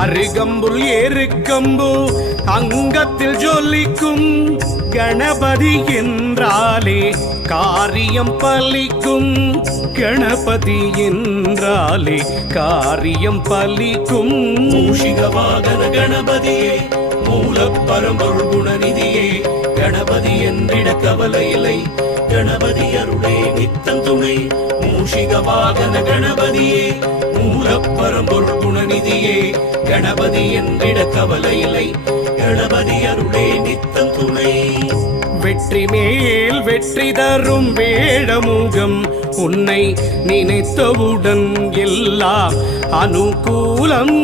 அருகம்புல் ஏறுகம்பு அங்கத்தில் ஜொலிக்கும் கணபதி என்றாலே காரியம் பலிக்கும். கணபதி என்றாலே காரியம் பலிக்கும். மூஷிக வாகன கணபதியே மூல பரம்பொருள் குணநிதியே கணபதி என்றிட கவலை இல்லை கணபதி அருளே நித்தம் துணை. மூஷிக வாகன கணபதியே மூல பரம்பொருள் குணநிதியே கணபதி என்றிட கவலை இல்லை கணபதி அருளே நித்தம் துணை. வெற்றி மேல் வெற்றி தரும் வேடமுகம் உன்னை நினைத்தவுடன் எல்லாம் அனுகூலம்.